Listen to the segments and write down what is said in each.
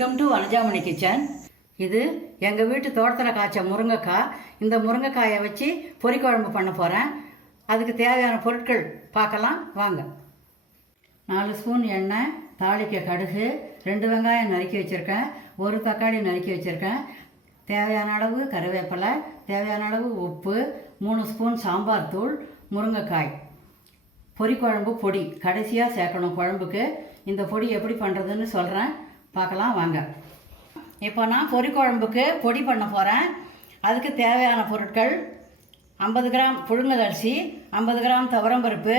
Welcome to Vanajamani kitchen. இது எங்கள் வீட்டு தோட்டத்தில் காய்ச்ச முருங்கைக்காய். இந்த முருங்கைக்காயை வச்சு பொரிக்குழம்பு பண்ண போகிறேன். அதுக்கு தேவையான பொருட்கள் பார்க்கலாம் வாங்க. 4 ஸ்பூன் எண்ணெய், தாளிக்க கடுகு, 2 வெங்காயம் நறுக்கி வச்சுருக்கேன், 1 தக்காளி நறுக்கி வச்சுருக்கேன், தேவையான அளவு கருவேப்பிலை, தேவையான அளவு உப்பு, 3 ஸ்பூன் சாம்பார் தூள், முருங்கைக்காய். பொரிக்குழம்பு பொடி கடைசியாக சேர்க்கணும் குழம்புக்கு. இந்த பொடி எப்படி பண்ணுறதுன்னு சொல்கிறேன், பார்க்கலாம் வாங்க. இப்போ நான் பொரிக்குழம்புக்கு பொடி பண்ண போகிறேன். அதுக்கு தேவையான பொருட்கள்: 50 கிராம் புழுங்கல் அரிசி, 50 கிராம் துவரம்பருப்பு,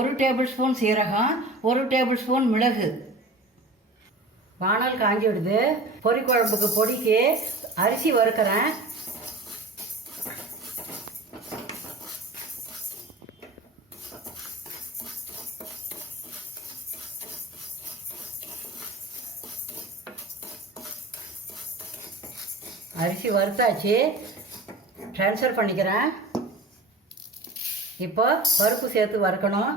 1 டேபிள் ஸ்பூன் சீரகம், 1 டேபிள் ஸ்பூன் மிளகு. வானல் காஞ்சி விடுது. பொரிக்குழம்புக்கு பொடிக்கு அரிசி வறுக்கிறேன். அரிசி வறுத்தாச்சு, ட்ரான்ஸ்ஃபர் பண்ணிக்கிறேன். இப்போ பருப்பு சேர்த்து வறுக்கணும்.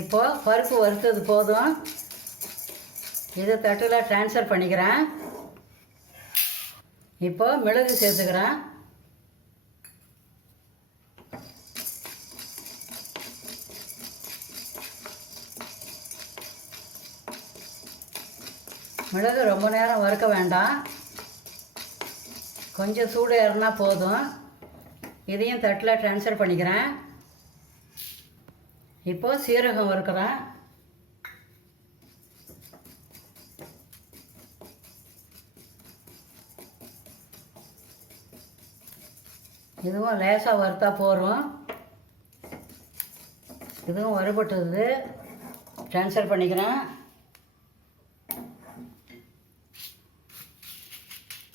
இப்போ பருப்பு வறுத்தது போதும். இதை தட்டில் ட்ரான்ஸ்ஃபர் பண்ணிக்கிறேன். இப்போ மிளகு சேர்த்துக்கிறேன். மிளகு ரொம்ப நேரம் வறுக்க வேண்டாம், கொஞ்சம் சூடு ஏறினா போதும். இதையும் தட்டில் ட்ரான்ஸ்ஃபர் பண்ணிக்கிறேன். இப்போ சீரகம் வறுக்கிறேன். இதுவும் லேசாக வறுத்தா போதும். இதுவும் வறுபட்டது, ட்ரான்ஸ்ஃபர் பண்ணிக்கிறேன்.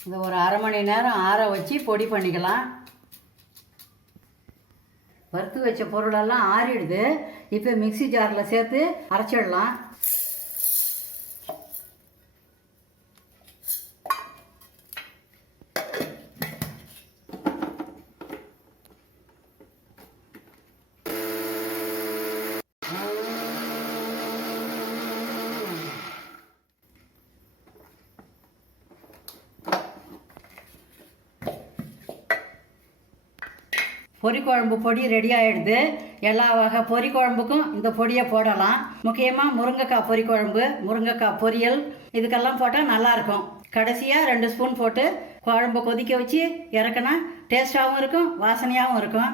இதை ஒரு அரை மணி நேரம் ஆற வச்சு பொடி பண்ணிக்கலாம். வறுத்து வச்ச பொருளெல்லாம் ஆறிடுது. இப்போ மிக்ஸி ஜாரில் சேர்த்து அரைச்சிடலாம். பொரிக்குழம்பு பொடி ரெடி ஆகிடுது. எல்லா வகை பொரிக்குழம்புக்கும் இந்த பொடியை போடலாம். முக்கியமாக முருங்கைக்காய் பொரிக்குழம்பு, முருங்கைக்காய் பொரியல், இதுக்கெல்லாம் போட்டால் நல்லாயிருக்கும். கடைசியாக 2 ஸ்பூன் போட்டு குழம்பு கொதிக்க வச்சு இறக்குனா டேஸ்ட்டாகவும் இருக்கும், வாசனையாகவும் இருக்கும்.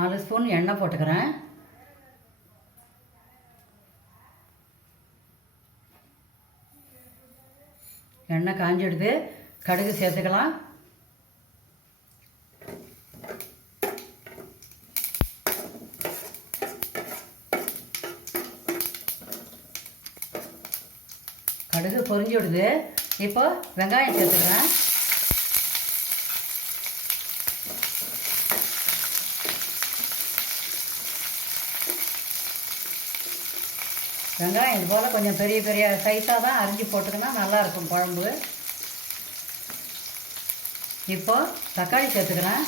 4 ஸ்பூன் எண்ணெய் போட்டுக்கிறேன். எண்ணெய் காஞ்சிடுது, கடுகு சேர்த்துக்கலாம். கடுகு பொரிஞ்சு விடுது. இப்போ வெங்காயம் சேர்த்துக்கிறேன். வெங்காயம் இது போல் கொஞ்சம் பெரிய பெரிய சைஸாக தான் அரிஞ்சு போட்டுக்கினா நல்லாயிருக்கும் குழம்பு. இப்போ தக்காளி சேர்த்துக்கிறேன்.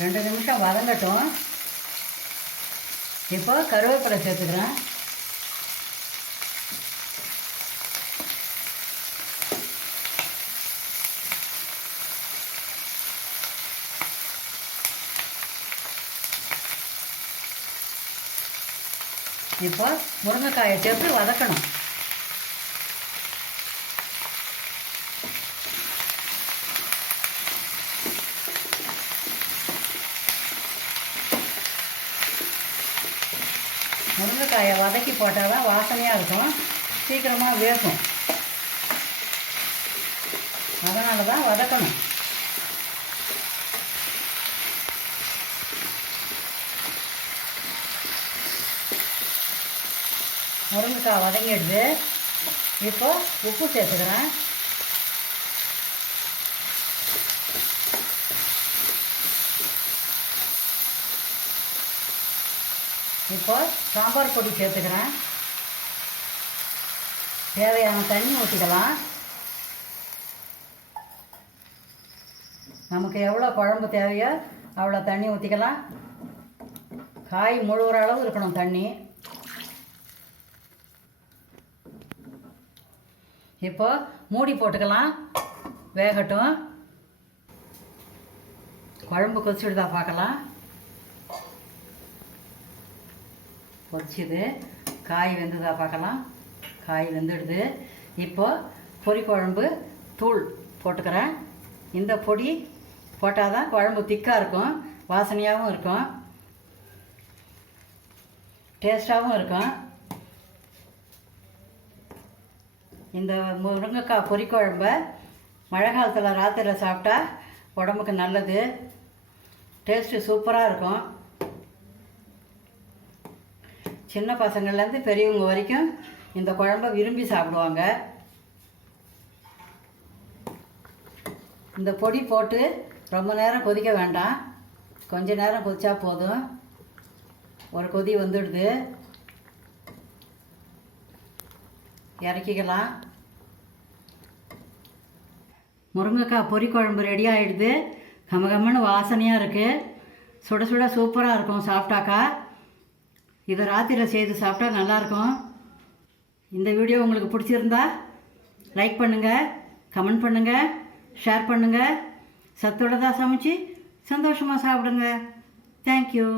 ரெண்டு நிமிஷம் வதங்கட்டும். இப்போ கருவேப்பிலை சேர்த்துக்கிறேன். இப்போ முருங்கைக்காயை சேர்த்து வதக்கணும். முருங்கைக்காயை வதக்கி போட்டால் தான் வாசனையாக இருக்கும், சீக்கிரமாக வேகும். அதனால தான் வதக்கணும். முருங்கைக்காய் வதங்கிடுது. இப்போ உப்பு சேர்த்துக்கிறேன். இப்போ சாம்பார் பொடி சேர்த்துக்கிறேன். தேவையான தண்ணி ஊற்றிக்கலாம். நமக்கு எவ்வளோ குழம்பு தேவையோ அவ்வளோ தண்ணி ஊற்றிக்கலாம். காய் முழுகிற அளவு இருக்கணும் தண்ணி. இப்போ மூடி போட்டுக்கலாம், வேகட்டும். குழம்பு கொதிச்சுடுதா பார்க்கலாம். கொதிச்சுது. காய் வெந்துதா பார்க்கலாம். காய் வெந்துடுது. இப்போ பொரிக்குழம்பு தூள் போட்டுக்கிறேன். இந்த பொடி போட்டால் தான் குழம்பு திக்காக இருக்கும், வாசனையாகவும் இருக்கும், டேஸ்ட்டாகவும் இருக்கும். இந்த முருங்கைக்காய் பொரிக்குழம்ப மழை காலத்தில் ராத்திரியில் சாப்பிட்டா உடம்புக்கு நல்லது. டேஸ்ட்டு சூப்பராக இருக்கும். சின்ன பசங்கள்லேருந்து பெரியவங்க வரைக்கும் இந்த குழம்ப விரும்பி சாப்பிடுவாங்க. இந்த பொடி போட்டு ரொம்ப நேரம் கொதிக்க வேண்டாம், கொஞ்ச நேரம் கொதிச்சா போதும். ஒரு கொதி வந்துடுது, இறக்கிக்கலாம். முருங்கைக்காய் பொரிக்குழம்பு ரெடி ஆகிடுது. கமகமன்னு வாசனையாக இருக்குது. சுட சுட சூப்பராக இருக்கும் சாப்பிட்டாக்கா. இதை ராத்திரியில் செய்து சாப்பிட்டா நல்லாயிருக்கும். இந்த வீடியோ உங்களுக்கு பிடிச்சிருந்தா லைக் பண்ணுங்கள், கமெண்ட் பண்ணுங்கள், ஷேர் பண்ணுங்கள். சத்துள்ளதாக சமைச்சு சந்தோஷமாக சாப்பிடுங்க. தேங்க்யூ.